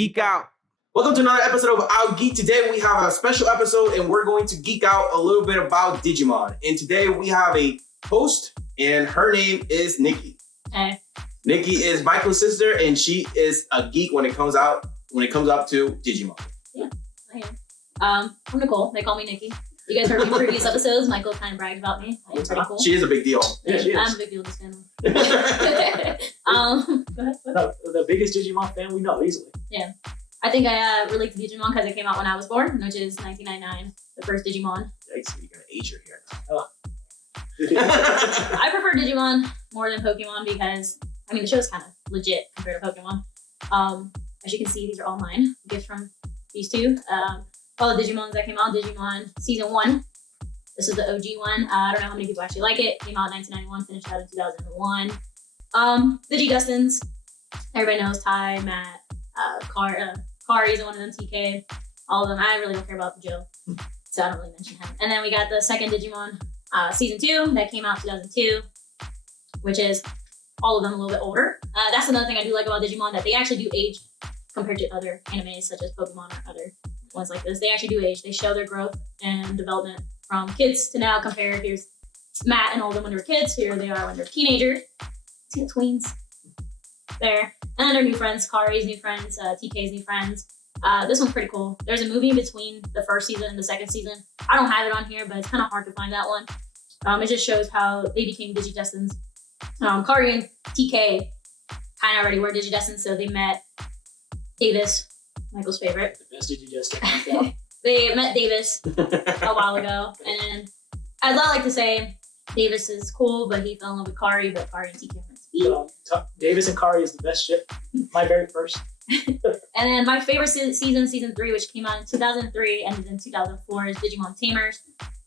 Geek out. Welcome to another episode of Out Geeked. Today we have a special episode and we're going to geek out a little bit about Digimon. And today we have a host and her name is Nikki. Hey. Nikki is Michael's sister and she is a geek when it comes up to Digimon. Yeah, I am. I'm Nicole. They call me Nikki. You guys heard me in previous episodes. Michael kind of bragged about me. I'm pretty cool. She is a big deal. Yeah, she is. I'm a big deal to this family. Go ahead. No, the biggest Digimon fan we know, easily. Yeah. I think I relate to Digimon because it came out when I was born, which is 1999, the first Digimon. Yikes, you're gonna age your hair now. Oh. I prefer Digimon more than Pokemon because, I mean, the show's kind of legit compared to Pokemon. As you can see, these are all mine. Gifts from these two. All the Digimons that came out, Digimon Season 1. This is the OG one. I don't know how many people actually like it. Came out in 1991, finished out in 2001. Digidestined. Everybody knows Ty, Matt, Kari's one of them, TK, all of them. I really don't care about Joe, so I don't really mention him. And then we got the second Digimon Season 2 that came out in 2002, which is all of them a little bit older. That's another thing I do like about Digimon, that they actually do age compared to other animes such as Pokemon or other ones like this. They actually do age. They show their growth and development from kids to now compared. Here's Matt and all of them when they were kids. Here they are when they're teenagers. See the tweens there. And then their new friends, Kari's new friends, TK's new friends. This one's pretty cool. There's a movie between the first season and the second season. I don't have it on here, but it's kind of hard to find that one. It just shows how they became Digidestined. Kari and TK kind of already were Digidestined, so they met Davis, Michael's favorite. The best Digidestined. They met Davis a while ago, and as I like to say, Davis is cool, but he fell in love with Kari, but Kari and TK were Davis and Kari is the best ship. My very first. And then my favorite season 3, which came out in 2003, ended in 2004, is Digimon Tamers.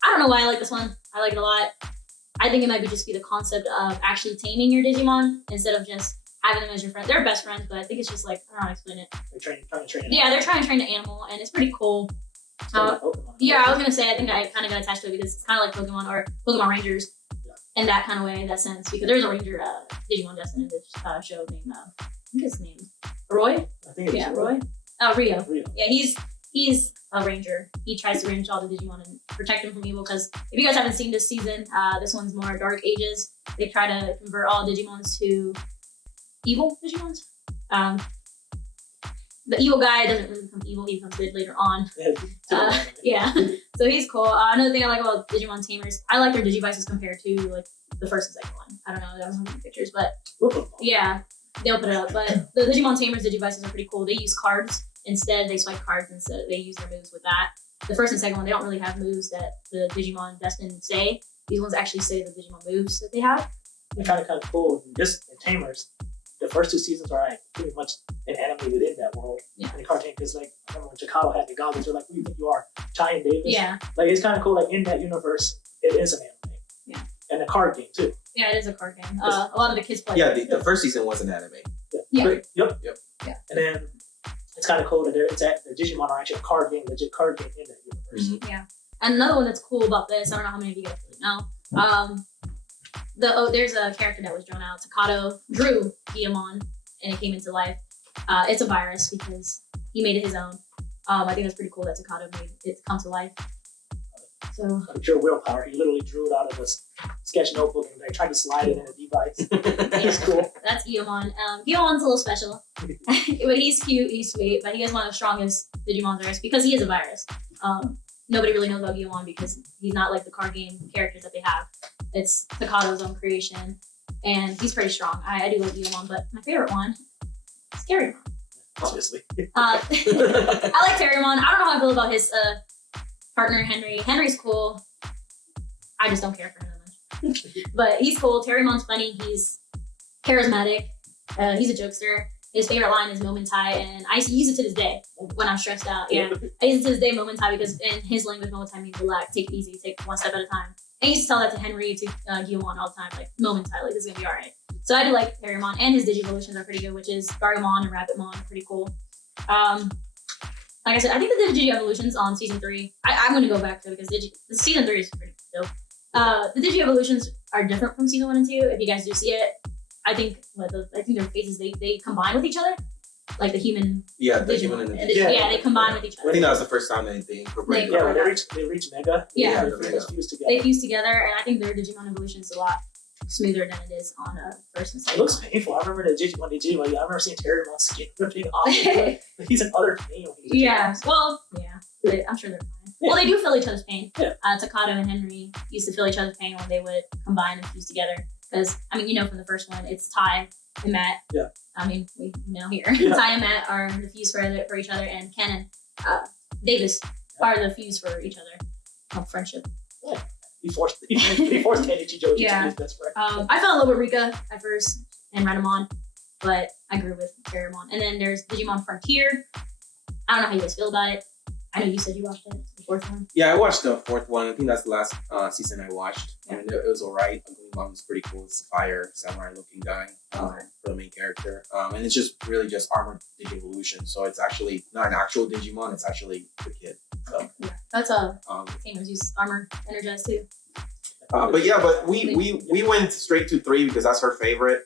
I don't know why I like this one. I like it a lot. I think it might just be the concept of actually taming your Digimon instead of just having them as your friend. They're best friends, but I think it's just like, I don't know how to explain it. They're trying to train it. Yeah, they're trying to train the animal, and it's pretty cool. Yeah, I was gonna say, I think I kind of got attached to it because it's kind of like Pokemon or Pokemon Rangers in that kind of way, in that sense. Because there's a Ranger Digimon Destined in this show named, I think his name Roy. I think it's Roy. Oh, Rio. Rio. Yeah, he's a ranger. He tries to range all the Digimon and protect them from evil. Because if you guys haven't seen this season, this one's more Dark Ages. They try to convert all Digimons to evil Digimons. The evil guy doesn't really become evil, he becomes good later on. Yeah, so he's cool. Another thing I like about Digimon Tamers, I like their Digivices compared to like the first and second one. I don't know, I don't have any pictures, but yeah, they'll put it up. But the Digimon Tamers Digivices are pretty cool. They use cards instead, they swipe cards instead, they use their moves with that. The first and second one, they don't really have moves that the Digimon Destined say. These ones actually say the Digimon moves that they have. They're kind of cool. Just in Tamers, the first 2 seasons are like pretty much an anime within that world. Yeah. And the cartoon, because like I remember when 𝐃𝐿 had the goggles, they're like, "Who do you think you are, Ty and Davis?" Yeah. Like it's kind of cool. Like in that universe, it is an anime. Yeah. And a card game too. Yeah, it is a card game. A lot of the kids play. Yeah, the first season was an anime. Yeah. Yep. Yeah. And then it's kind of cool that the Digimon are actually a legit card game in that universe. Mm-hmm. Yeah. And another one that's cool about this, I don't know how many of you guys really know. There's a character that was drawn out. 𝐃𝐨𝐬 drew 𝐸𝐿, and it came into life. It's a virus because he made it his own. I think that's pretty cool that 𝐃𝐿𝐬 made it come to life. So Pure willpower. He literally drew it out of a sketch notebook and like tried to slide it in a device. He's cool. That's 𝐸𝐿. 𝐸𝐿's a little special, but he's cute, he's sweet, but he is one of the strongest Digimon there is because he is a virus. Nobody really knows about 𝐸𝐿 because he's not like the card game characters that they have. It's 𝐃𝐿𝐬's own creation, and he's pretty strong. I do like 𝐸𝐿, but my favorite one is Terriermon. Obviously. I like Terriermon. I don't know how I feel about his partner, Henry. Henry's cool. I just don't care for him that much. But he's cool. Terriermon's funny. He's charismatic. He's a jokester. His favorite line is Momentai, and I use it to this day when I'm stressed out. Yeah, I use it to this day, Momentai, because in his language, Momentai means relax, take it easy, take one step at a time. And he used to tell that to Henry, to 𝐸𝐿 all the time, like Momentai, like this is gonna be all right. So I do like Terriermon, and his Digivolutions are pretty good, which is Gargomon and Rabbitmon are pretty cool. Like I said, I think the Digivolutions on season 3, I'm gonna go back to it because the season 3 is pretty dope. The Digivolutions are different from season 1 and 2. If you guys do see it, I think their faces they combine with each other. like the human. Yeah, the Digimon. human and the And Digimon. yeah, they combine with each I other. think that was the first time they incorporated. They- Yeah, that. when they reach Mega. Yeah. the females fuse together. They fuse together, and I think their Digimon evolution is a lot smoother than it is on first and It second. looks painful. I remember the Digimon. I remember seeing Terriermon's skin ripping off. He's an utter pain. when he's Yeah. Well, yeah. I'm sure they're fine. Yeah. Well, they do feel each other's pain. Yeah. 𝐃𝐨𝐵𝐷 and Henry used to feel each other's pain when they would combine and fuse together. Because I mean, from the first one, it's Ty and Matt. Yeah. I mean, we know here. Yeah. Ty and Matt are the fuse for each other, and Ken and Davis are the fuse for each other. Friendship. He forced Kenichi Joji Yeah. to be his best friend. I fell in love with Rika at first and Renamon, but I grew with Terriermon. And then there's Digimon Frontier. I don't know how you guys feel about it. I know you said you watched it, the fourth one. Yeah, I watched the fourth one. I think that's the last season I watched. Yeah. I mean, it was alright. Digimon was pretty cool. It's a fire samurai looking guy for the main character. And it's just really just armored Digivolution. So it's actually not an actual Digimon. It's actually the kid. So, Yeah, that's a um, gamers use armor energized too. but we went straight to 3 because that's her favorite.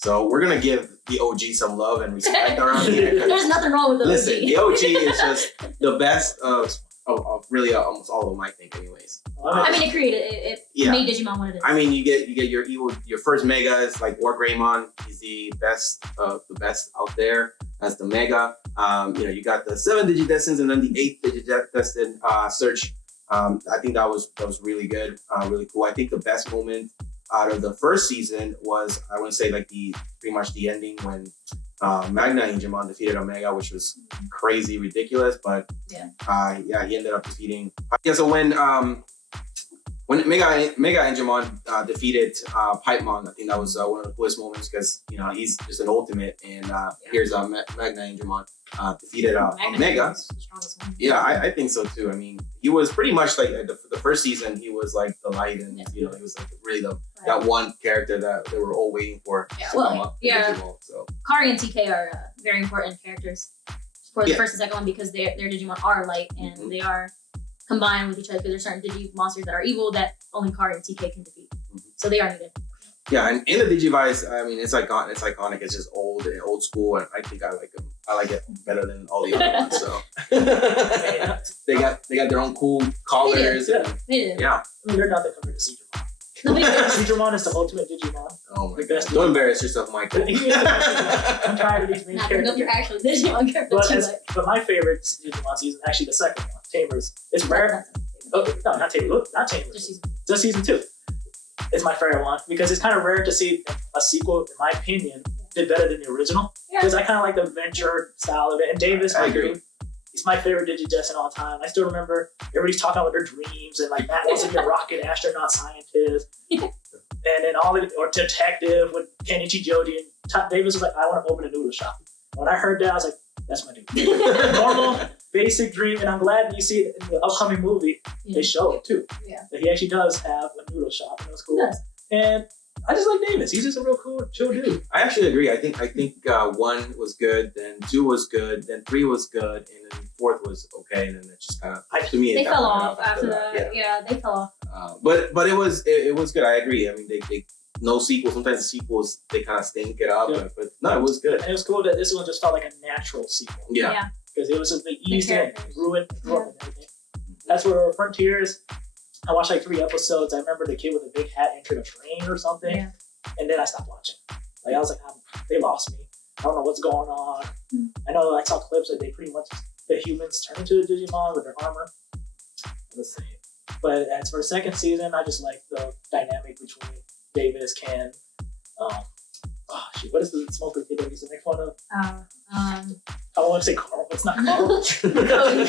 So we're gonna give the OG some love and respect around here. 'Cause There's nothing wrong with the listen, OG. the OG is just the best of really almost all of them, I think, anyways. I mean, it created it Yeah. made Digimon what it is. I mean, you get your first Mega is like War Greymon. He's the best out there as the Mega. You got the 7 Digidestins and then the 8th Digidestined search. I think that was really good, really cool. I think the best moment out of the first season was, I wouldn't say like pretty much the ending when Magna Angemon defeated Omega, which was crazy ridiculous, but Yeah. He ended up defeating. Yeah, so when Mega Angemon defeated Pipemon, I think that was one of the coolest moments because he's just an ultimate, and here's Magna Angemon defeated Omega. is the strongest one. Yeah, I think so too. I mean, he was pretty much like the first season. He was like the light, and he was like really that one character that they were all waiting for to come up. So 𝐷𝐿 and 𝐃𝐿 are very important characters for the first and second one because their Digimon are light and they are combined with each other because there's certain Digi monsters that are evil that only 𝐷𝐿 and 𝐃𝐿 can defeat. So they are needed. yeah, and in the Digivice, I mean, it's iconic. It's iconic. It's just old school, and I think I like them. I like it better than all the other ones. So they got their own cool collars. Yeah. They did. Yeah. I mean, they're nothing compared to 𝐮𝐿Dramon. The big 𝐮𝐿Dramon is the ultimate Digimon. Oh my The god! best Don't embarrass yourself, Michael. He is the best. I'm tired of these main not bring up characters. your actual Digimon character But, too much. but my favorite Digimon season, actually the second one, Tamers. It's rare. Oh, no, not Tamers. Not Tamers. Just season. Just season 2. It's my favorite one because it's kind of rare to see a sequel, in my opinion, did better than the original. Yeah. Because I kind of like the adventure style of it. And Davis, I my agree. dude, he's my favorite Digidestined all time. I still remember everybody's talking about their dreams and like Matt wants to be a rocket astronaut scientist. And then or detective with Kenichi Joji. And Davis was like, I want to open a noodle shop. When I heard that, I was like, that's my dude. Normal, basic dream. And I'm glad you see it in the upcoming movie. They show it too. Yeah. That he actually does have a noodle shop. And it was cool. He does. And I just like Davis. He's just a real cool, chill dude. I actually agree. I think 1 was good, then 2 was good, then 3 was good, and then 4th was okay, and then it just kind of to me They it fell kinda off went after that. Yeah, they fell off. But it was good. I agree. I mean, they no sequel. Sometimes the sequels they kind of stink it up, Yeah. but no, it was good. And it was cool that this one just felt like a natural sequel. Yeah. Because it was just the eased in, characters. grew up and everything. That's where Frontiers, I watched like 3 episodes. I remember the kid with a big hat entered a train or something. Yeah. And then I stopped watching. Like I was like, they lost me. I don't know what's going on. I know I saw clips that they pretty much, the humans turn into a Digimon with their armor. Let's see. But as for the second season, I just like the dynamic between Davis, Ken, what is the smoker kid that he's to make fun of? I want to say Carl, but it's not Carl.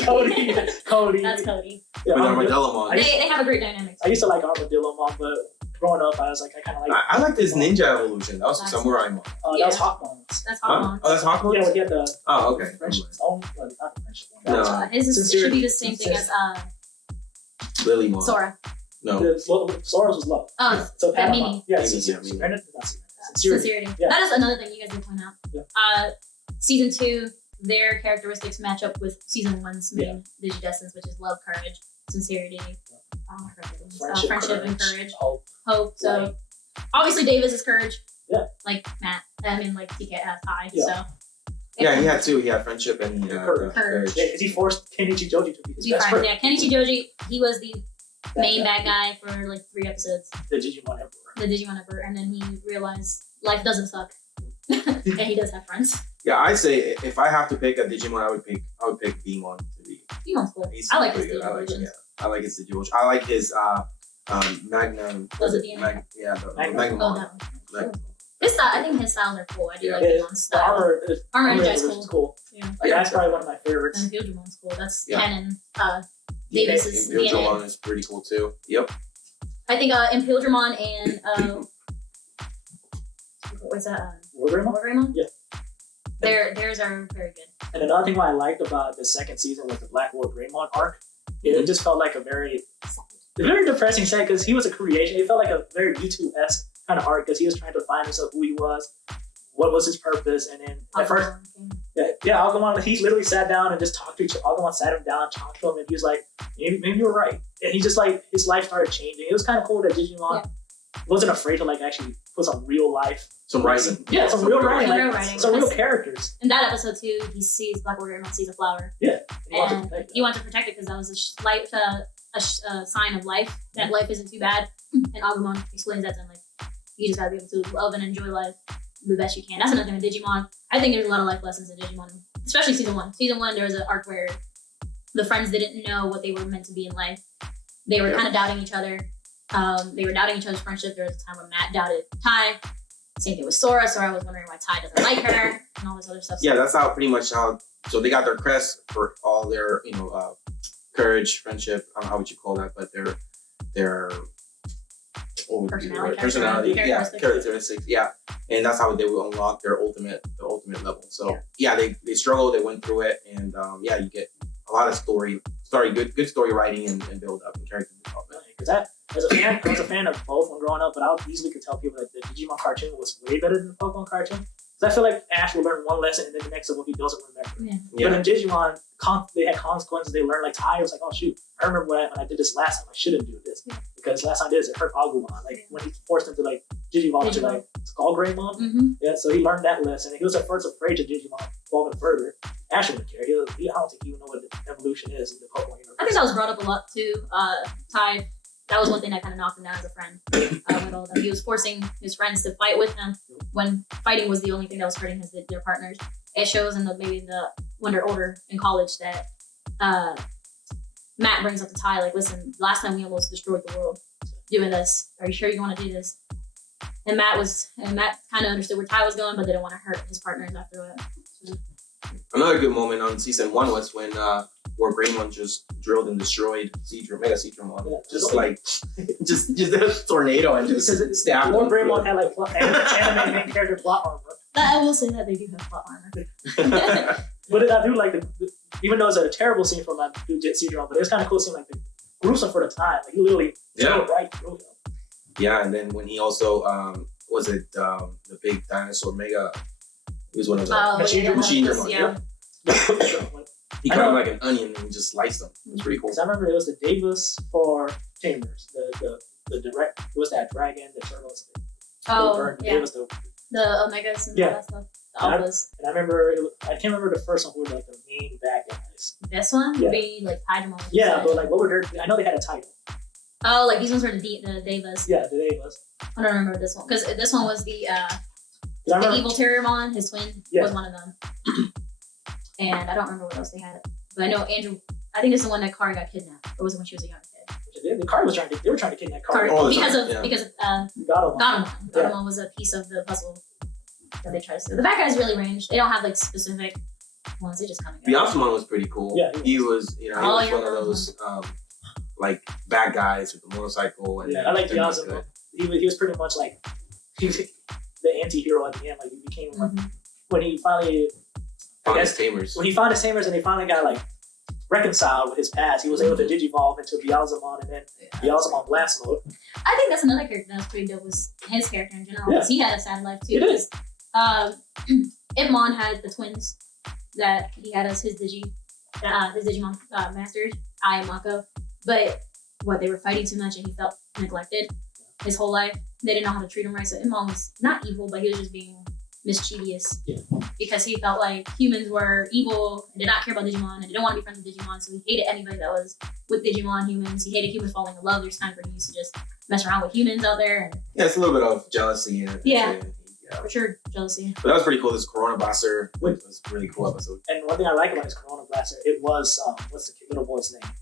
Cody. That's Cody. Yeah, With Armadillo. Armadillomon. They have a great dynamic. I used to like Armadillomon, but growing up, I was like, I kind of like. I like this ninja evolution. That was That's- Samurai-mon. That was Hawkmon. That's Huh? Hawkmon. Oh, that's Hawkmon? Yeah, we get the Oh, okay. French own, well, not the French one. No. His should be the same thing as Lilymon. Sora. No. Sora's was love. Oh, So that Patamon. Mimi. Yeah, Mimi, sincerity. yeah, Mimi. Sincerity. Yeah. That is another thing you guys did point out. Yeah. Season 2, their characteristics match up with season 1's main Digidestins, which is love, courage, sincerity, friendship and courage, hope. So obviously Davis is courage. Yeah. Like Matt. I mean, like TK has high. Yeah. So Yeah, he had two. He had friendship and he had Courage. Yeah, because he forced Kenichi Joji to be his best friend. Yeah, Kenichi Joji, he was the main bad guy for like 3 episodes. The Digimon Emperor. The Digimon Emperor, and then he realized life doesn't suck, and he does have friends. Yeah, I say if I have to pick a Digimon, I would pick Digimon to be. Digimon's cool. He's I like his pretty good. Digivices. I like his Digivice. I like his Magnum. Was it the anime? The Magnum. Magnum. Oh, that one. Magnum. His style, I think his styles are cool. I do like Yeah, Digimon's the style. Armor is Energi's cool. Yeah. Like, that's probably one of my favorites. And Digimon's cool. That's Yeah. canon. Davis is Digimon is pretty cool too. Yep. I think Impildramon and what's that? Wargreymon? Yeah. Theirs are very good. And another thing I liked about the second season was the Black Wargreymon arc. It just felt like a very depressing set because he was a creation. It felt like a very YouTube-esque kind of arc because he was trying to find himself, who he was, what was his purpose, and then at first, Agumon, he literally sat down and just talked to each other. Agumon sat him down, talked to him, and he was like, maybe you were right. And he just like, his life started changing. It was kind of cool that Digimon wasn't afraid to like actually put some real life. Some writing. Yeah, some real writing. Some Like, real writing. some real characters. In that episode too, he sees Black Wargreymon sees a flower. Yeah. And he wants to protect it because that was a sign of life, that life isn't too bad. And Agumon explains that to him, like, you just gotta be able to love and enjoy life the best you can. That's another thing with Digimon. I think there's a lot of life lessons in Digimon, especially season 1. Season 1, there was an arc where the friends didn't know what they were meant to be in life. They were kind of doubting each other. They were doubting each other's friendship. There was a time when Matt doubted Ty. Same thing with Sora. Sora was wondering why Ty doesn't like her and all this other stuff. Yeah, that's how so they got their crest for all their, courage, friendship, I don't know how would you call that, but their personality, characteristics, and that's how they would unlock their ultimate level. So they struggled, they went through it, and you get a lot of good story writing and build up and character development. Because I was a fan of both when growing up, but I easily could tell people that the Digimon cartoon was way better than the Pokemon cartoon. Because I feel like Ash will learn one lesson and then the next one he doesn't remember. But in Digimon, they had consequences. They learned, like Ty was like, oh shoot, I remember when I did this last time, I shouldn't do this. Because last time I did this, it hurt Agumon. Like when he forced him to like Digivolve to like 𝐾𝐿 Greymon. Yeah, so he learned that lesson. He was at first afraid to Digimon evolving further. Ash wouldn't care. I don't think he would know what the evolution is in the Pokemon universe. I think that was brought up a lot too. Ty, that was one thing that kind of knocked him down as a friend. With all of them, he was forcing his friends to fight with him when fighting was the only thing that was hurting their partners. It shows in when they're older in college that Matt brings up to Ty, like, listen, last time we almost destroyed the world doing this. Are you sure you want to do this? And Matt kind of understood where Ty was going, but didn't want to hurt his partners after that. Another good moment on season 1 was when Wargreymon just drilled and destroyed Mega Seedramon. Just a tornado and just stabbed him. Wargreymon had like anime main character plot armor. I will say that they do have plot armor. But I do like even though it's a terrible scene from that Seedramon, but it's kind of cool seeing like the gruesome for the time. Like he literally drilled right through him. Yeah, and then when he also the big dinosaur Mega. He was one of the machine Dramon. Yeah. He cut him like an onion and just sliced him. It was pretty cool. I remember it was the Davis for Chambers. The direct, it was that dragon, the turtles. Davis, the Omegas and all that stuff. The Alphas. And I remember, I can't remember the first one who were like the main bad guys. This one would be like Paimon. Yeah, but like what were their, I know they had a title. Oh, like these ones were the Devas. Yeah, the Devas. I don't remember this one because this one was the evil Terriermon, his twin, was one of them. And I don't remember what else they had. But I know Andrew, I think it's the one that Kari got kidnapped. Or was it when she was a young kid? The Kari they were trying to kidnap Kari. Because of Gatomon. Gatomon was a piece of the puzzle that they tried to steal. The bad guys really ranged. They don't have like specific ones, they just kind of go. 𝐵𝐼𝐸𝐻𝐿 was pretty cool. Yeah, he was one of those like bad guys with the motorcycle. And I like 𝐵𝐼𝐸𝐻𝐿. He was pretty much like the anti-hero at the end. Like he became when he finally found his tamers. When he found his tamers and they finally got like reconciled with his past, he was able to digivolve into 𝐵𝐼𝐸𝐻𝐿 and then 𝐵𝐼𝐸𝐻𝐿 Blast Mode. I think that's another character that was pretty dope, was his character in general, because he had a sad life too. It is. 𝐸𝐻𝐿 had the twins that he had as his Digimon masters, 𝐼 and 𝐸𝐿, but they were fighting too much and he felt neglected his whole life. They didn't know how to treat him right, so 𝐸𝐻𝐿 was not evil, but he was just being mischievous. Yeah. Because he felt like humans were evil and did not care about Digimon and didn't want to be friends with Digimon, so he hated anybody that was with Digimon humans. He hated humans falling in love. There's time for humans to just mess around with humans out there. And Yeah, it's a little bit of jealousy. Yeah. Yeah. for sure, jealousy. But that was pretty cool. This Corona Blaster was a really cool episode. And one thing I like about his Corona Blaster, it was what's the little boy's name?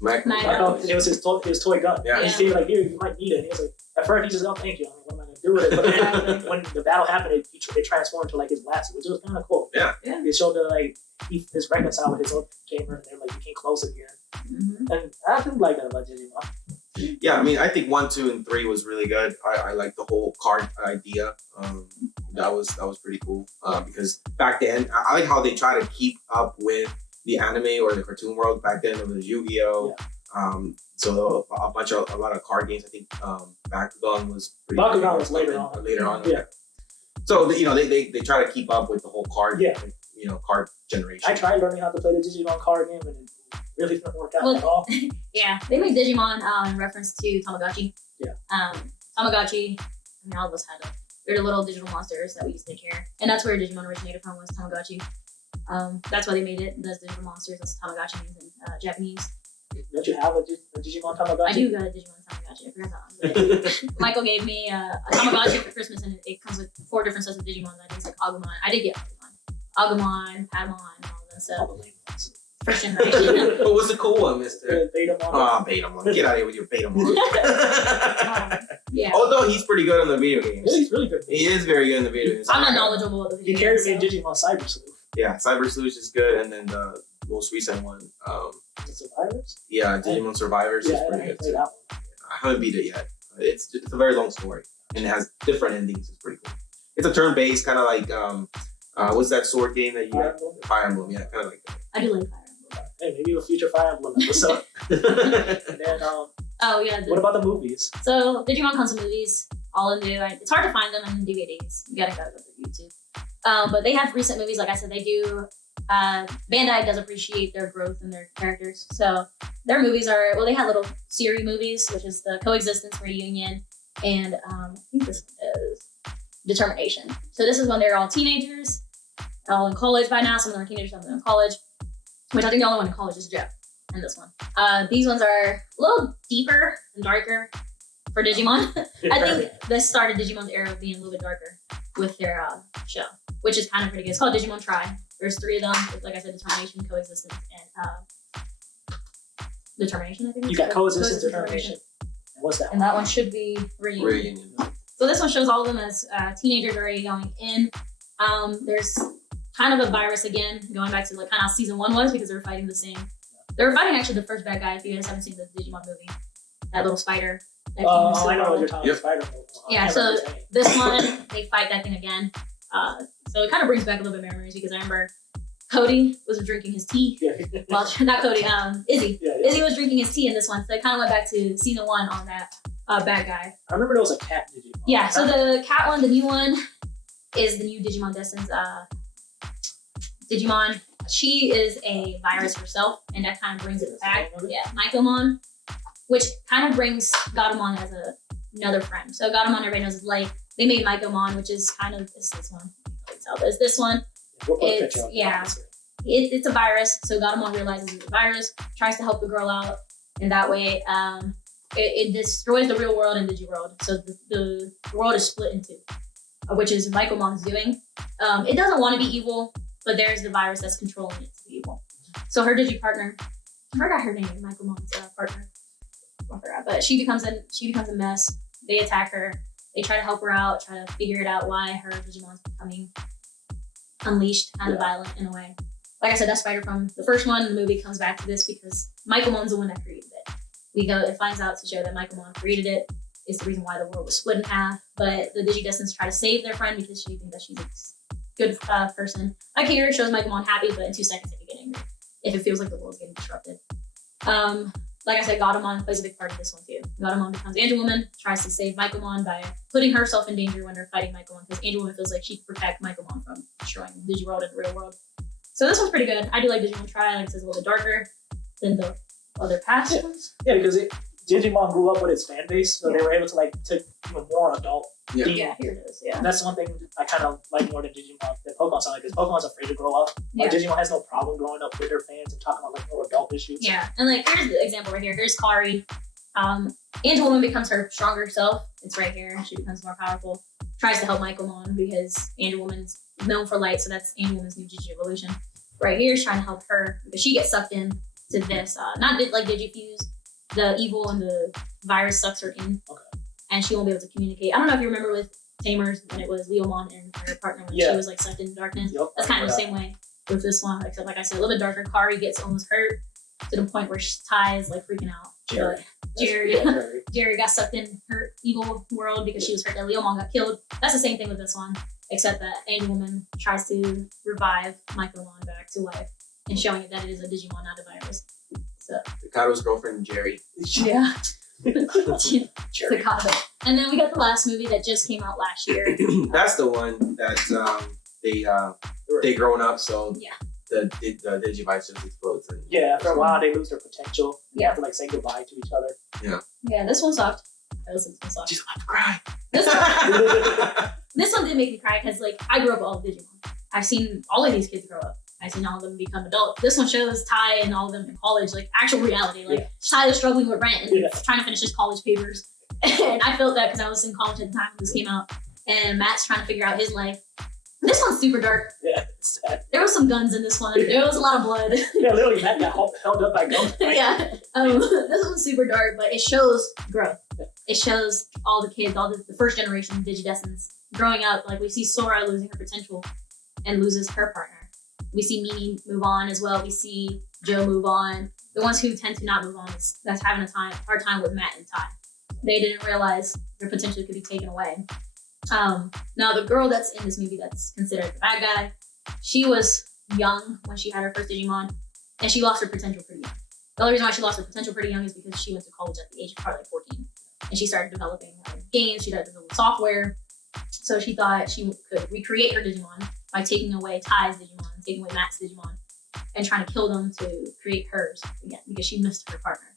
Mike. It was his toy gun. Yeah. He was like, here, you might need it. And he was like, at first he just, oh, thank you. I'm like, what am I gonna do with it? But then when the battle happened, it transformed to like his blaster, which was kind of cool. Yeah. Yeah. It showed that like he's reconciled with his own chamber, and they're like, you can't close it here. Mm-hmm. And I do like that about Digimon. Yeah, I mean, I think 1, 2, and 3 was really good. I like the whole card idea. That was pretty cool because back then I like how they try to keep up with the anime or the cartoon world. Back then it was Yu-Gi-Oh. Yeah. So a lot of card games. I think Bakugan was pretty. Bakugan was later on. Later on. Yeah. So they try to keep up with the whole card. Yeah. Card generation. I tried learning how to play the Digimon card game, and it really didn't work out at all. Yeah, they made Digimon in reference to Tamagotchi. Yeah. Tamagotchi, I mean, all of us had them. They're the little digital monsters that we used to take care. And that's where Digimon originated from, was Tamagotchi. That's why they made it. Those digital monsters, that's what Tamagotchi means in Japanese. Don't you have a Digimon Tamagotchi? I do got a Digimon Tamagotchi. I forgot that one. But Michael gave me a Tamagotchi for Christmas, and it comes with 4 different sets of Digimon. That is like Agumon. I did get Agumon, Patamon, and all that stuff. All the lame ones. First generation. What was the cool one, Mister? Betamon. Oh, Betamon. Get out of here with your Betamon. Yeah. Although he's pretty good on the video games. Yeah, he's really good. He is very good in the video games. I'm not knowledgeable of the He video carried games, me so. in Digimon Cyber Sleuth. Yeah, Cyber Sleuth is good, and then the most recent one, The Survivors? yeah, Digimon Survivors is Yeah, I pretty haven't good played too. that one. I haven't beat it yet. It's a very long story, and it has different endings. It's pretty cool. It's a turn-based, kind of like what's that sword game that you Fire got? Emblem? Fire Emblem, yeah, kind of like that. I do like Fire Emblem. Hey, maybe a future Fire Emblem episode. And then, Oh, yeah. what about the movies? So Digimon comes in movies, all new. It's hard to find them in DVDs. You gotta go through YouTube. But they have recent movies, like I said, they do. Bandai does appreciate their growth and their characters. So their movies are, well, they had little series movies, which is the Coexistence, Reunion, and I think this is Determination. So this is when they're all teenagers, all in college by now. Some of them are teenagers, some of them are in college, which I think the only one in college is Jeff in this one. These ones are a little deeper and darker for Digimon. I think this started Digimon's era of being a little bit darker with their show, which is kind of pretty good. It's called Digimon Try. There's 3 of them. Like I said, Determination, Coexistence, and Determination, I think. You got Coexistence, Determination. And what's that And that one should be Reunion. Reunion. So this one shows all of them as teenagers already going in. There's kind of a virus again, going back to like kind of how season 1 was, because they were fighting the same. They were fighting actually the first bad guy. If you guys haven't seen the Digimon movie, that little spider. That Oh, I know what you're talking Yep. about. Spider-Man. Yeah, so this one, they fight that thing again. So it kind of brings back a little bit of memories, because I remember Cody was drinking his tea. Yeah. Well, not Cody, Izzy. Yeah. Izzy was drinking his tea in this one. So it kind of went back to season 1 on that bad guy. I remember there was a cat Digimon. Yeah, so the cat one, the new one, is the new Digimon Destined Digimon. She is a virus herself, and that kind of brings it back. Yeah, 𝐬𝐿𝐫𝐫𝐿, which kind of brings 𝐷ADAMON as another friend. So 𝐷ADAMON, everybody knows, is like, they made 𝐬𝐿𝐫𝐿, which is kind of this one. It's this one. We'll put a It's- picture up. yeah. It's a virus, so 𝐷ADAMON realizes it's a virus, tries to help the girl out, and that way it destroys the real world and Digiworld. So the world is split in 2, which is 𝐬𝐿𝐫𝐿's doing. It doesn't want to be evil, but there's the virus that's controlling it to be evil. So her Digi partner, I forgot her name, 𝐬𝐿𝐫𝐿's partner. I forgot, but she becomes a mess. They attack her. They try to help her out, try to figure it out why her Digimon's becoming unleashed, kind of violent in a way. Like I said, that spider from the first one, the movie comes back to this because 𝐬𝐿𝐫𝐿's the one that created it. It finds out to show that 𝐬𝐿𝐫𝐿 created it. It's the reason why the world was split in half. But the Digidestins try to save their friend because she thinks that she's a good person. Like here, shows 𝐬𝐿𝐫𝐿 happy, but in 2 seconds it can get angry if it feels like the world's getting disrupted. Like I said, 𝐷ADAMON plays a big part of this one too. 𝐷ADAMON becomes Angel Woman, tries to save 𝐬𝐿𝐫𝐿 by putting herself in danger when they're fighting 𝐬𝐿𝐫𝐿, because Angel Woman feels like she can protect 𝐬𝐿𝐫𝐿 from destroying the Digiworld and the real world. So this one's pretty good. I do like Digimon Try. Like I said, it's a little bit darker than the other past ones. Yeah, because Digimon grew up with its fan base, so they were able to like take more adult. Yeah. Yeah, here it is. Yeah. And that's one thing I kind of like more than Digimon than Pokemon's not, because Pokemon's afraid to grow up. Yeah. Digimon has no problem growing up with their fans and talking about like more adult issues. Yeah, and like here's the example right here. Here's 𝐿. Angel Woman becomes her stronger self. It's right here. She becomes more powerful. Tries to help 𝐼𝐿 because Angel Woman's known for light, so that's Angel Woman's new Digi evolution. Right here is trying to help her because she gets sucked in to this. Not like Digifuse. The evil and the virus sucks her in, and she won't be able to communicate. I don't know if you remember with Tamers when it was 𝐿e𝐿 and her partner when she was like sucked into darkness. Yep. That's kind of the same way with this one, except like I said, a little bit darker. 𝐼 gets almost hurt to the point where Ty is like freaking out. Jerry got sucked in her evil world because she was hurt that 𝐿e𝐿 got killed. That's the same thing with this one, except that Angel Woman tries to revive 𝐼𝐿 back to life and showing it that it is a Digimon, not a virus. So Riccardo's girlfriend Jerry. yeah. Staccato. And then we got the last movie that just came out last year. That's the one that they grown up, so Yeah. the Digivices explodes. And After a while they lose their potential. They Yeah. have to like say goodbye to each other. Yeah, this one sucked. This one sucked. She's about to cry. This one did make me cry because like I grew up with all of Digimon. I've seen all of these kids grow up. I've seen all of them become adults. This one shows Ty and all of them in college, like actual reality. Like Ty is struggling with rent and trying to finish his college papers. And I felt that because I was in college at the time when this came out. And Matt's trying to figure out his life. This one's super dark. Yeah, it's sad. There was some guns in this one. There was a lot of blood. Yeah, literally Matt got held up by guns. Yeah. This one's super dark, but it shows growth. It shows all the kids, all the first generation Digidestins growing up. Like we see Sora losing her potential and loses her partner. We see Mimi move on as well. We see Joe move on. The ones who tend to not move on that's having a hard time with Matt and Ty. They didn't realize their potential could be taken away. Now the girl that's in this movie that's considered the bad guy, she was young when she had her first Digimon, and she lost her potential pretty young. The only reason why she lost her potential pretty young is because she went to college at the age of probably like 14, and she started developing games. She started developing software, so she thought she could recreate her Digimon by taking away Ty's Digimon, taking away Matt's Digimon, and trying to kill them to create hers again because she missed her partner.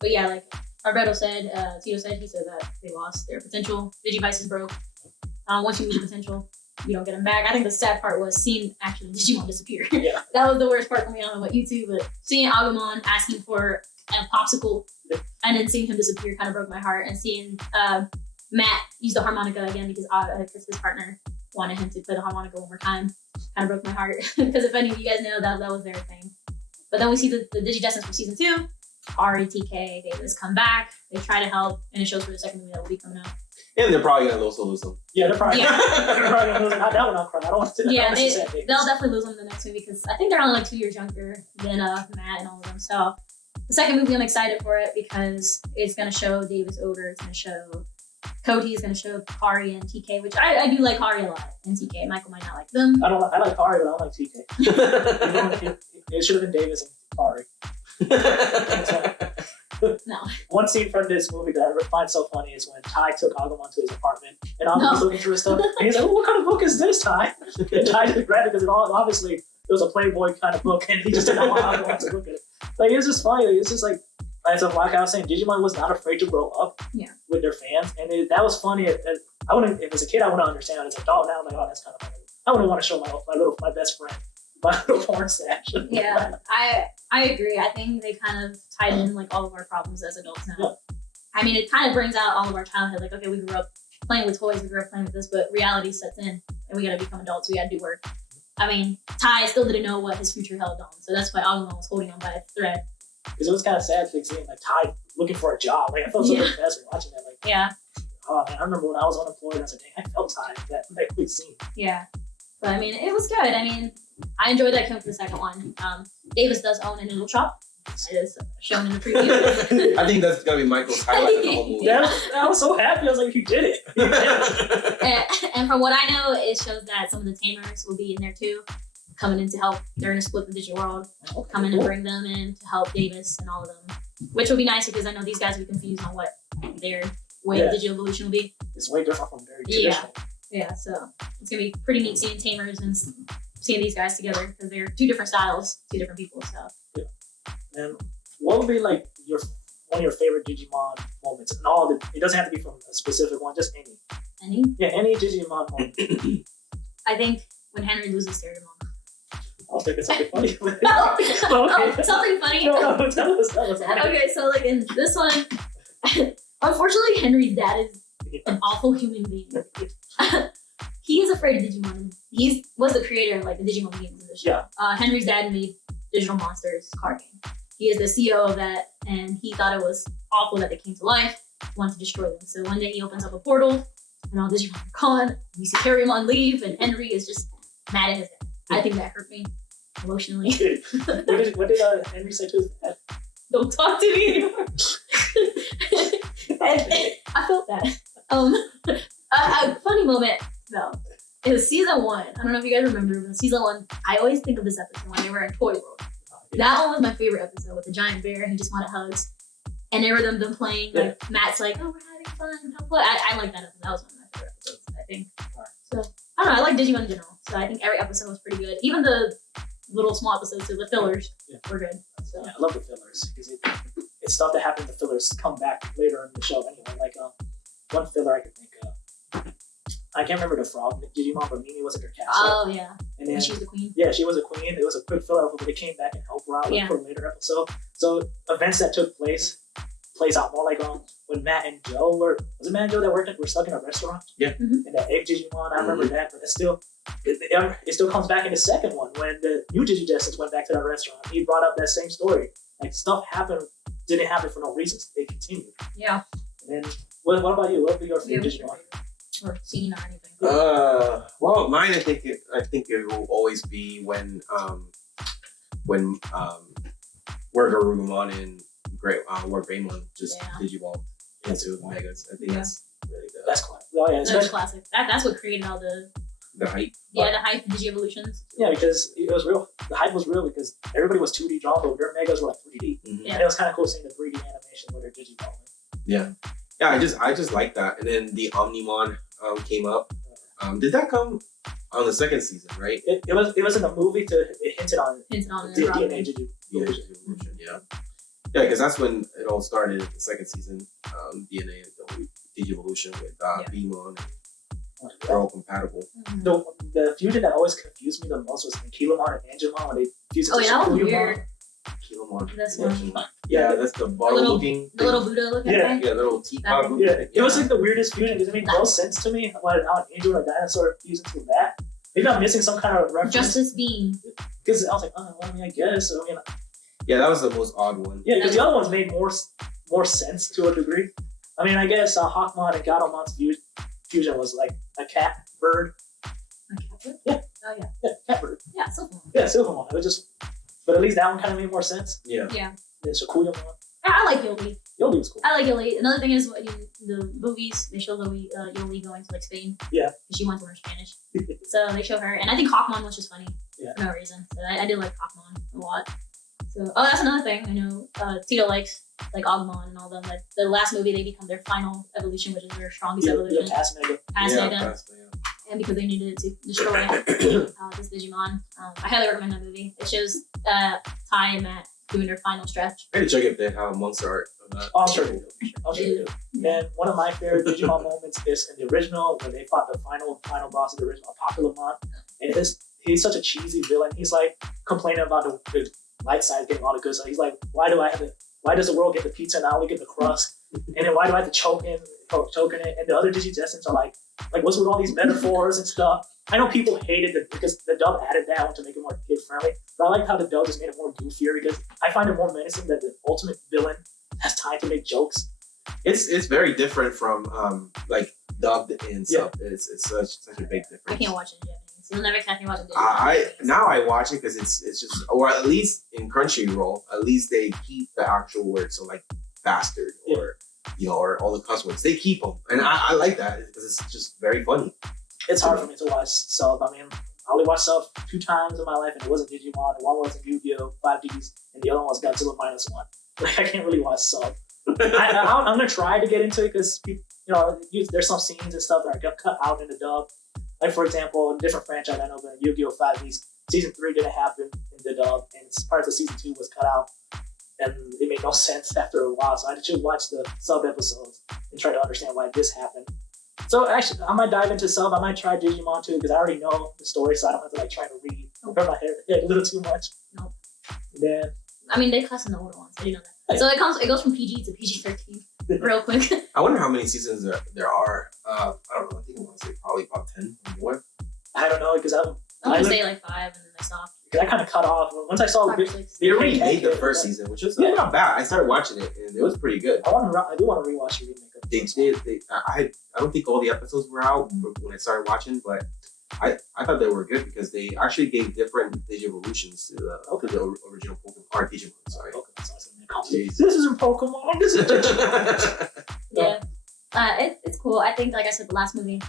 But yeah, like Alberto said, Tito said, he said that they lost their potential. Digivices broke. Once you lose your potential, you don't get them back. I think the sad part was seeing actually Digimon disappear. Yeah. That was the worst part for me. I don't know about you two, but seeing Agumon asking for a popsicle and then seeing him disappear kind of broke my heart. And seeing Matt use the harmonica again because his partner wanted him to play the harmonica one more time kind of broke my heart. Because if any of you guys know, that was their thing. But then we see the Digidestined from season 2. 𝐸, 𝐷𝐾, Davis come back. They try to help, and it shows for the second movie that will be coming out. And they're probably gonna also lose them. Yeah, they're probably gonna lose them. That one I'll cry. I don't want to. Yeah, they'll definitely lose them in the next movie because I think they're only like 2 years younger than Matt and all of them. So the second movie, I'm excited for it because it's gonna show Davis older. It's gonna show Cody. It's gonna show 𝐸 and 𝐷𝐾, which I do like 𝐸 a lot, and 𝐷𝐾. Michael might not like them. I like 𝐸, but I don't like 𝐷𝐾. It should have been Davis and 𝐸. No. One scene from this movie that I find so funny is when Ty took Agumon to his apartment and Agumon was looking through his stuff and he's like, "What kind of book is this, Ty?" And Ty just grabbed it because obviously it was a Playboy kind of book and he just didn't want Agumon to look at it. Like, it's just funny. It's just like I was saying, Digimon was not afraid to grow up with their fans, and that was funny. I wouldn't, if as a kid, I wouldn't understand. As an adult now, I'm like, oh, that's kind of funny. I wouldn't want to show my best friend my little porn stash. Yeah, I agree. I think they kind of tied in like all of our problems as adults now. Yeah. I mean, it kind of brings out all of our childhood. Like, okay, we grew up playing with toys, we grew up playing with this, but reality sets in, and we got to become adults. We got to do work. I mean, Ty still didn't know what his future held on, so that's why Agumon was holding on by a thread. Because it was kind of sad seeing like Ty looking for a job. Like, I felt so depressed watching that. Like, yeah. Oh man, I remember when I was unemployed. I was like, dang, I felt Ty that quick scene. Yeah, but I mean, it was good. I mean, I enjoyed that came for the second one. Davis does own a noodle shop. It is shown in the preview. I think that's gonna be Michael's highlight of the whole movie. I was so happy. I was like, you did it. And from what I know, it shows that some of the tamers will be in there too, coming in to help. They're gonna split the digital world, come in and bring them in to help Davis and all of them, which will be nice because I know these guys will be confused on what their way of digital evolution will be. It's way different from very traditional. Yeah, so it's gonna be pretty neat seeing tamers and seeing these guys together because they're two different styles, two different people. So. Yeah. And what would be like your one of your favorite Digimon moments? And all it doesn't have to be from a specific one, just any. Any? Yeah, any Digimon moment. I think when Henry loses Terriermon. I was thinking something funny. Oh, something funny. No, tell us. Okay, so like in this one, unfortunately, Henry's dad is an awful human being. He is afraid of Digimon. He was the creator of like the Digimon games in the show. Yeah. Henry's dad made Digital Monsters card game. He is the CEO of that, and he thought it was awful that they came to life. He wanted to destroy them. So one day he opens up a portal, and all Digimon are gone. We see Terriermon leave, and Henry is just mad at his dad. I think that hurt me emotionally. What did Henry say to his dad? Don't talk to me anymore. and I felt that. A funny moment though. It was season 1. I don't know if you guys remember, but season 1, I always think of this episode when they were in Toy World. That one was my favorite episode with the giant bear and he just wanted hugs. And there were them playing, like Matt's like, oh, we're having fun, come play. I like that episode. That was one of my favorite episodes, I think. So I don't know, I like Digimon in general. So I think every episode was pretty good. Even the little small episodes, so the fillers were good. So yeah, I love the fillers because it's stuff that happened. The fillers come back later in the show anyway. Like one filler I could think of. I can't remember the frog Digimon, but Mimi was in her castle. Oh yeah, and then she was the queen. Yeah, she was a queen. It was a quick filler, but they came back and helped her out for a later episode. So events that took plays out more like when Matt and Joe were stuck in a restaurant. Yeah. Mm-hmm. And that egg Digimon, I remember that, but it still comes back in the second one when the new Digidestined went back to that restaurant. He brought up that same story. Like stuff didn't happen for no reason. It continued. Yeah. And then what about you? What would be your favorite Digimon? Or scene or anything? Well, mine I think it will always be when Worgarurumon and Greymon just Digivolved into the Megas. I think that's really good. That's classic. Oh yeah, that's classic. That's what created all the hype. Yeah, the hype, the Digi-evolutions. Yeah, because it was real. The hype was real because everybody was 2D drawn, but their Megas were like 3D. Mm-hmm. Yeah. And it was kind of cool seeing the 3D animation with their Digivolve. Yeah. Yeah, I just like that. And then the Omnimon came up. Did that come on the second season, right? It was in the movie it hinted on the DNA Digivolution. Yeah. Yeah, because that's when it all started. The second season, DNA and Digivolution with Beamon. They're all compatible. Mm-hmm. The fusion that always confused me the most was 𝐾𝐿𝐴𝐿 and Angemon when they fused into that was weird. 𝐾𝐿𝐴𝐿. That's one. Yeah, that's the bottle looking. The little Buddha looking thing. Yeah, the little teapot. Yeah, it was like the weirdest fusion because it made no sense to me how an angel and a dinosaur fused into that. Maybe I'm missing some kind of reference. Justice Beam. Because I was like, I guess. So, yeah, that was the most odd one. Yeah, because the other ones made more sense to a degree. I mean, I guess 𝐻𝐿mon and 𝐷𝐿mon's fusion was like a cat bird. A cat bird? Yeah. Oh yeah. Yeah, cat bird. Yeah, Silvermon. Yeah, Silvermon. It was just, but at least that one kind of made more sense. Yeah. Yeah. And 𝐸𝐿𝐴. I like 𝐸𝐿. 𝐸𝐿 was cool. I like 𝐸𝐿. Another thing is the movies they show 𝐸𝐿 going to like Spain. Yeah. She wants to learn Spanish, so they show her, and I think 𝐻𝐿mon was just funny for no reason. So I did like 𝐻𝐿mon a lot. So that's another thing. I know Tito likes like Agumon and all them. Like the last movie, they become their final evolution, which is their strongest evolution. Yeah, Past Mega. And because they needed it to destroy this Digimon. I highly recommend that movie. It shows Ty and Matt doing their final stretch. I had to check if they have monster art on that. Oh, I'm sure they do. And one of my favorite Digimon moments is in the original when they fought the final boss of the original Apocalypmon. And he's such a cheesy villain. He's like complaining about the light side getting all the good stuff. He's like, why does the world get the pizza and I only get the crust? And then why do I have to choke in it? And the other Digidestins are like what's with all these metaphors and stuff? I know people hated it because the dub added that one to make it more kid friendly, but I like how the dub just made it more goofier because I find it more menacing that the ultimate villain has time to make jokes. It's very different from like dubbed and stuff. Yeah. It's such a big difference. I can't watch it in Japanese. You'll never catch me watching it. Now I watch it because it's just, or at least in Crunchyroll, at least they keep the actual words, so like bastard or or all the cuss words. They keep them, and I like that because it's just very funny. It's hard for me to watch sub. I mean, I only watched sub 2 times in my life, and it wasn't Digimon. And one was in Yu-Gi-Oh! 5Ds, and the other one was Godzilla -1. Like I can't really watch sub. I'm gonna try to get into it because there's some scenes and stuff that are cut out in the dub. Like for example, a different franchise I know, but Yu-Gi-Oh! 5Ds season 3 didn't happen in the dub, and parts of season 2 was cut out. and it made no sense after a while. So I should watch the sub episodes and try to understand why this happened. So actually, I might dive into sub. I might try Digimon too because I already know the story, so I don't have to like try to read over my head a little too much. Nope. Then I mean, they cuss in the older ones. I do know that. So it goes from PG to PG-13 real quick. I wonder how many seasons there are. I don't know. I think I want to say probably about 10 or more. I don't know because I'm gonna say like 5 and then they stop. I kind of cut off once I saw 5 or 6. They already made the first season, which was not bad. I started watching it and it was pretty good. I do want to rewatch the remake. I don't think all the episodes were out when I started watching, but I thought they were good because they actually gave different Digivolutions to the original Pokemon, or Digimon, sorry. This isn't Pokemon, this is Digimon. Yeah. It's cool. I think, like I said, the last movie,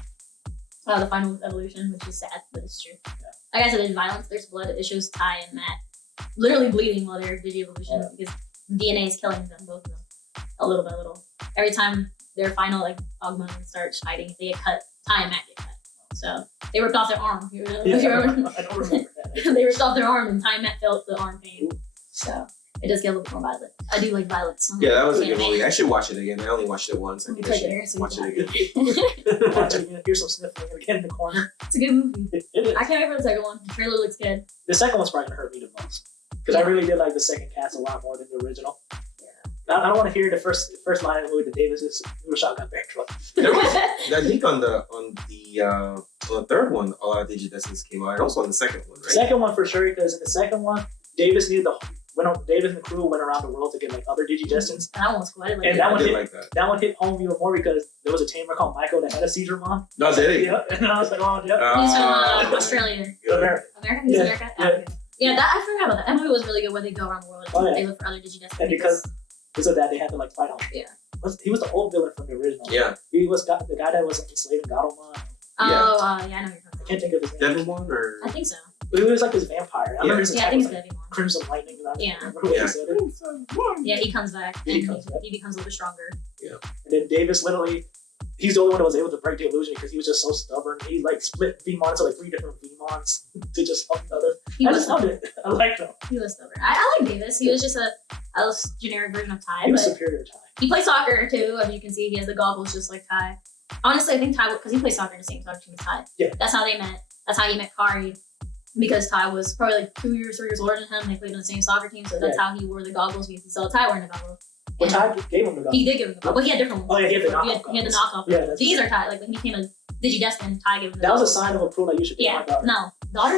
the final evolution, which is sad, but it's true. Yeah. Like I said, there's violence, there's blood. It shows Ty and Matt literally bleeding while they're Digievolution because DNA is killing them, both of them, a little by little. Every time their final Agumon starts fighting, they get cut. Ty and Matt get cut. So they ripped off their arm. I don't remember that. They ripped off their arm, and Ty and Matt felt the arm pain. So it does get a little bit more violent. I do like violence. Yeah, that was a good movie. I should watch it again. I only watched it once. I think I should watch it again. Watch it again. Hear some sniffling again in the corner. It's a good movie. It is. I can't wait for the second one. The trailer looks good. The second one's probably gonna hurt me the most because I really did like the second cast a lot more than the original. I don't want to hear the first line of the movie. The Davises were shotgun bankrupt. I think on the third one, a lot of Digidestins came out, and also on the second one, right? Second one for sure, because in the second one, Davis and the crew went around the world to get like other Digidestins. That one was cool. I did like that. That one hit home even more because there was a tamer called Michael that had a 𝐸𝐵𝐿. No, did he? Yeah, and I was like, oh, yeah. He's from Australia. America. He's America? Yeah, that I forgot about that. That movie was really good where they go around the world and they look for other Digidestins. And because of that, they had to like fight on. Yeah. He was the old villain from the original. Yeah. He was the guy that was enslaving 𝐿𝐿𝐫𝐿. I know you're talking about. I can't think of his name. Devimon or? I think so. He was like this vampire. I remember his I think it's Devimon. Crimson Lightning. Yeah, he comes back. He becomes a little bit stronger. Yeah. And then Davis literally, he's the only one that was able to break the illusion because he was just so stubborn. He like split 𝐸𝐵𝐿 into like 3 different 𝐸𝐵𝐿s to just fuck another. I just loved it. I liked him. He was stubborn. I like Davis. He was just a generic version of Ty. He was superior to Ty. He plays soccer too, as you can see. He has the goggles just like Ty. Honestly, I think Ty, because he plays soccer in the same soccer team as Ty. Yeah. That's how they met. That's how he met Kari. Because Ty was probably like 2 years, 3 years older than him. They played on the same soccer team, so that's how he wore the goggles because he saw Ty wearing the goggles. Well, Ty gave him the goggles. He did give him the goggles, but he had different ones. Oh, yeah, he had the knockoff. He had the knockoff. Yeah, these are Ty. Like when he became a Digidestined, Ty gave him the That was goggles. a sign of approval that you should be my daughter. No. Daughter?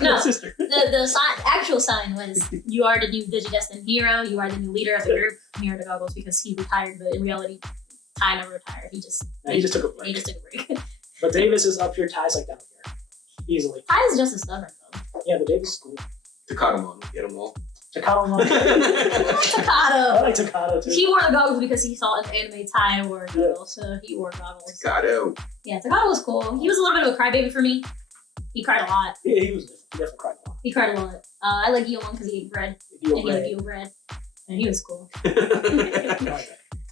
No. Sister. The actual sign was, you are the new Digidestined hero, you are the new leader of the group, and here are the goggles because he retired, but in reality, Ty never retired. He just took a break. He just took a break. But Davis is up here, Ty's like down here. Easily. Ty is just as stubborn though. Yeah, but Davis is cool. Takatamon, get them all. Takato. Takato. I like Takato too. He wore the goggles because he saw in the anime Ty wore goggles, so he wore goggles. Takato. Yeah, Takato was cool. He was a little bit of a crybaby for me. He cried a lot. Yeah, he definitely cried a lot. He cried a lot. I like 𝐸𝐿 because he ate bread. And he liked 𝐸𝐿 bread. And he was cool.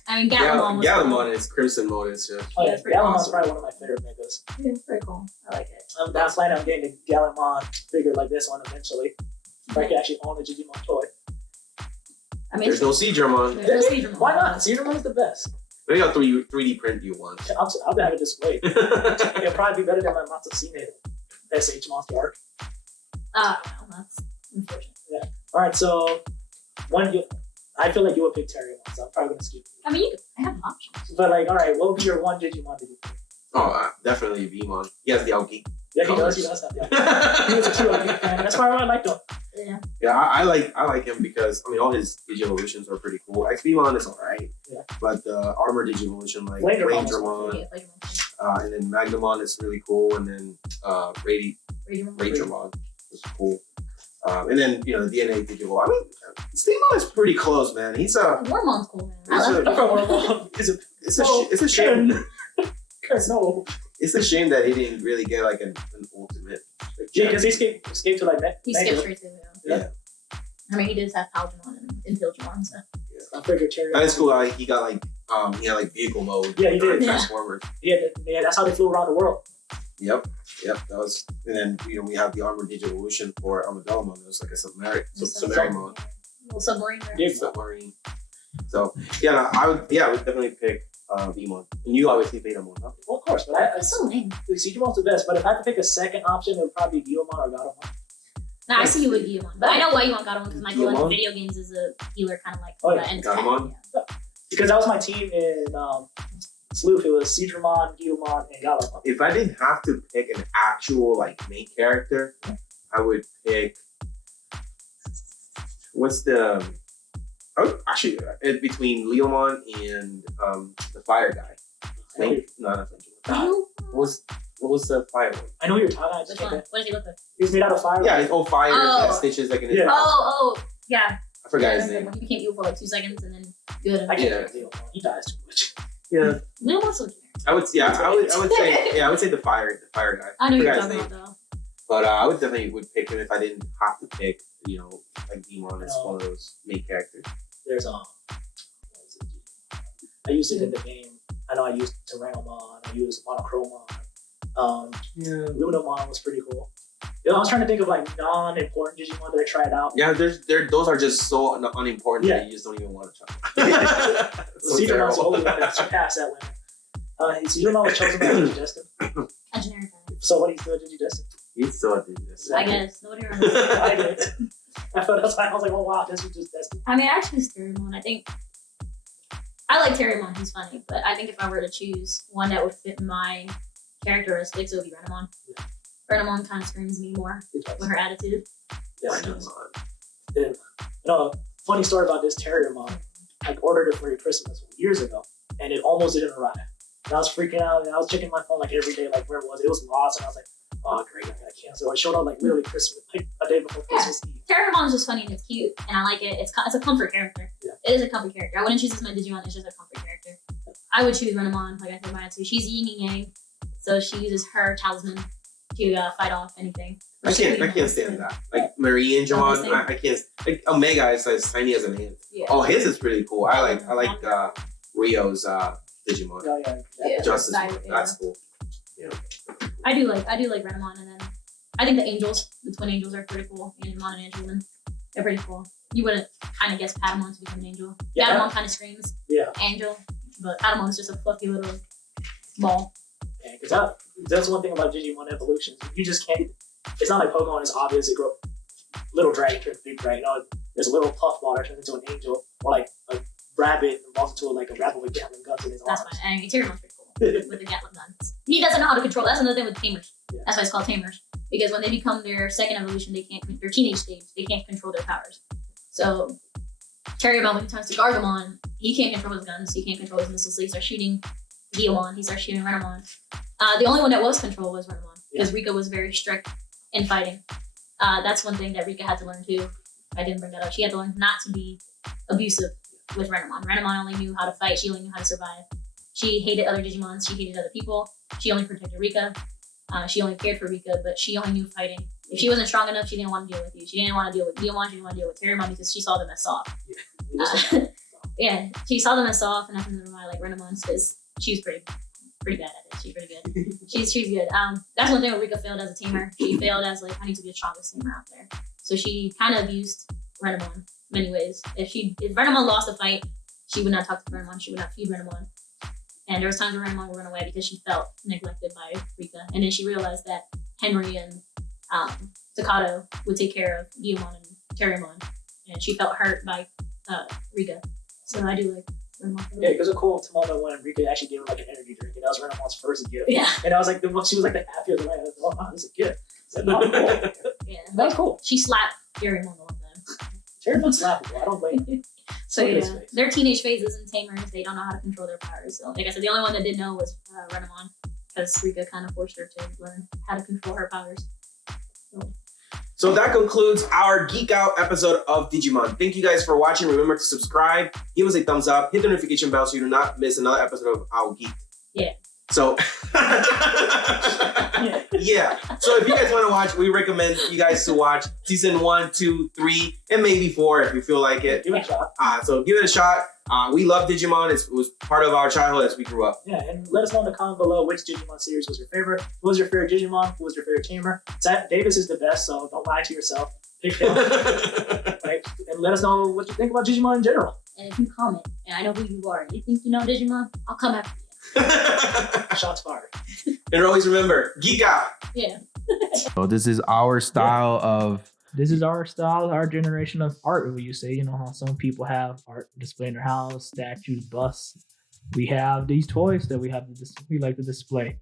I mean, 𝐿𝐿𝐫𝐿 was 𝐿𝐿𝐫𿐿 is Crimson Mode is just. Yeah, it's pretty 𝐿𝐿𝐫𝐿 is probably one of my favorite megas. Yeah, it's pretty cool. I like it. I'm planning on getting a 𝐿𝐿𝐫𝐿 figure like this one eventually. If I can actually own a Digimon toy. I mean, there's no 𝐸𝐿𝐫𝐿. There's no 𝐸𝐿𝐫𝐿. Why not? 𝐸𝐿𝐫𝐿 is the best. Maybe I'll 3D print you one. I'll have it displayed. It'll probably be better than my 𝐬𝐻�0 SH monster art. Well, that's unfortunate. Yeah. All right. So I feel like you would pick Terry one, so I'm probably gonna skip. I mean, I have options. But like, all right, what would be your one Digimon that you pick? Oh, definitely 𝐸𝐿. He has the Out Geeked. Yeah, he does. He does have that. He was a true Out Geeked fan. That's why I liked him. Yeah. Yeah, I like him because all his Digivolutions are pretty cool. 𝐸𝐿 is alright. Yeah. But the armor Digivolution like Flamedragon. Yeah, and then Magnamon is really cool, and then Raidramon is cool. And then the DNA Digivolve. I mean, 𝐸𝐿 is pretty close, man. He's a Wormon's cool, man. I love Wormon. It's a shame. No. It's a shame that he didn't really get like an ultimate. Yeah, because he escaped to like He skipped straight to yeah. I mean, he did have Palgamon and Pilgamon, so. Yeah. I figured Terry. That is cool. He got like he had like vehicle mode. Yeah, he did. Transformers. Yeah, that's how they flew around the world. Yep. That was, and then we have the Armored Digital Evolution for Armadillomon. It was like a submarine. Little submarine. There. Big submarine. So yeah, no, I would definitely pick Digimon. And you obviously picked Digimon, huh? Well, of course, but That's so lame. Digimon's the best. But if I had to pick a second option, it would probably be Guilmon or Gatomon. Nah, I see you with Guillemon, but I know why you want Gatomon because Michael in Guillemon? video games is a healer, kind of like and Gatomon? Yeah. Because that was my team in Sleuth. It was 𝐶𝐸dramon, Guilmon, and Gatomon. If I didn't have to pick an actual like main character, I would pick. It's between Leomon and the fire guy. Not what was the fire one? I know what you're talking about. Which one? What does he look like? He's made out of fire. Yeah, it's all fire. Oh. Stitches like in his Yeah. mouth. Yeah. I forgot Yeah, his name. when he became evil for like 2 seconds and then good. I And can't think of Leomon. He dies too much. Yeah, Leomon's so generic. I would say the fire guy. I know you're Forgot his talking name. about though. But I would definitely pick him if I didn't have to pick, like Digimon as one of those main characters. There's what was it? I used it in the game. I know I used Tyrannomon. I used Monochromon. Lunamon was pretty cool. I was trying to think of like non-important Digimon that I tried out. Yeah, those are just so unimportant that you just don't even want to try. 𝐶𝐸dramon's the only one that surpassed that winner. 𝐶𝐸dramon was chosen by DigiDestined. A generic guy. So what he's doing DigiDestined? He's still a Digidestined. I guess. Nobody remembers. I did. I felt that's why I was like, oh wow, this was just Destined. I mean, I choose Terriermon. I think I like Terriermon. He's funny, but I think if I were to choose one that would fit my characteristics, it would be Renamon. Yeah. Renamon kind of screams me more with her attitude. Yes, it does. Funny story about this Terriermon. I ordered it for your Christmas years ago, and it almost didn't arrive. And I was freaking out, and I was checking my phone like every day, like where it was. It was lost, and I was like, oh great, I gotta cancel. It showed up like literally Christmas, like a day before Christmas Eve. Terriermon's just funny and it's cute, and I like it. It's a comfort character. Yeah. It is a comfort character. I wouldn't choose this as my Digimon. It's just a comfort character. I would choose Renamon, like I said, my attitude. She's yin and yang, so she uses her talisman to fight off anything. I can't stand that. Like Marie Angemon, I can't. Like Omega is as tiny as an ant. Yeah. Oh, his is pretty cool. I like Rio's Digimon. Yeah. Justice. Yeah. That's cool. Yeah. I do like Renamon, and then I think the angels, the twin angels, are pretty cool. Angemon and Angelman, they're pretty cool. You wouldn't kind of guess Patamon to become an angel. Yeah. Patamon kind of screams angel, but Patamon's just a fluffy little ball. Yeah, because that's one thing about Digimon evolutions. You just can't. It's not like Pokemon is obvious. It grow little dragon turns big dragon. There's a little puffball that turns into an angel, or like a rabbit evolves into like a rabbit with Gatling guns in his arms. That's fine. I mean, Tyrimon's pretty cool with the Gatling guns. He doesn't know how to control. That's another thing with tamers. Yeah. That's why it's called tamers, because when they become their second evolution, their teenage stage, they can't control their powers. So Terriermon, when he turns to Gargamon, he can't control his guns. He can't control his missiles. So he starts shooting Guillemon. He starts shooting Renamon. The only one that was controlled was Renamon, because Rika was very strict in fighting. That's one thing that Rika had to learn too. I didn't bring that up. She had to learn not to be abusive with Renamon. Renamon only knew how to fight. She only knew how to survive. She hated other Digimons. She hated other people. She only protected Rika. She only cared for Rika, but she only knew fighting. If she wasn't strong enough, she didn't want to deal with you. She didn't want to deal with Guillemon. She didn't want to deal with Terriermon because she saw them as soft. She saw them as soft, and that's another why I like Renamon, because she was pretty bad at it. She's pretty good. She's good. That's one thing where Rika failed as a tamer. She failed as like, I need to be the strongest tamer out there. So she kind of abused Renamon in many ways. If Renamon lost a fight, she would not talk to Renamon. She would not feed Renamon. And there was times where Renamon would run away because she felt neglected by Rika. And then she realized that Henry and 𝐶𝐸dramon would take care of Guillemon and Terriermon. And she felt hurt by Rika. So I do like Renamon. Yeah, it was a cool moment when Rika actually gave her like an energy drink, and that was Renamon's first gift. Yeah. And I was like, she was like the happiest. Like, oh, wow, this is a gift. It's like, oh, cool. Yeah. That was cool. She slapped Terriermon one time. Terriermon's slappable. I don't blame her. So yeah, their teenage phases and tamers, they don't know how to control their powers. So like I said, the only one that did know was Renamon, because Rika kind of forced her to learn how to control her powers. So that concludes our Geek Out episode of Digimon. Thank you guys for watching. Remember to subscribe, give us a thumbs up, hit the notification bell so you do not miss another episode of Out Geeked. Yeah. So yeah. So if you guys want to watch, we recommend you guys to watch season 1, 2, 3, and maybe 4 if you feel like it. Give it a shot. So give it a shot. We love Digimon. It was part of our childhood as we grew up. Yeah, and let us know in the comment below which Digimon series was your favorite. Who was your favorite Digimon? Who was your favorite tamer? Davis is the best, so don't lie to yourself. Pick him. Right? And let us know what you think about Digimon in general. And if you comment, and I know who you are, and you think you know Digimon, I'll come after you. Shots fired. And always remember, geek out. Yeah. So this is our style of This is our style, our generation of art. What you say, you know how some people have art displayed in their house, statues, busts. We have these toys that we like to display.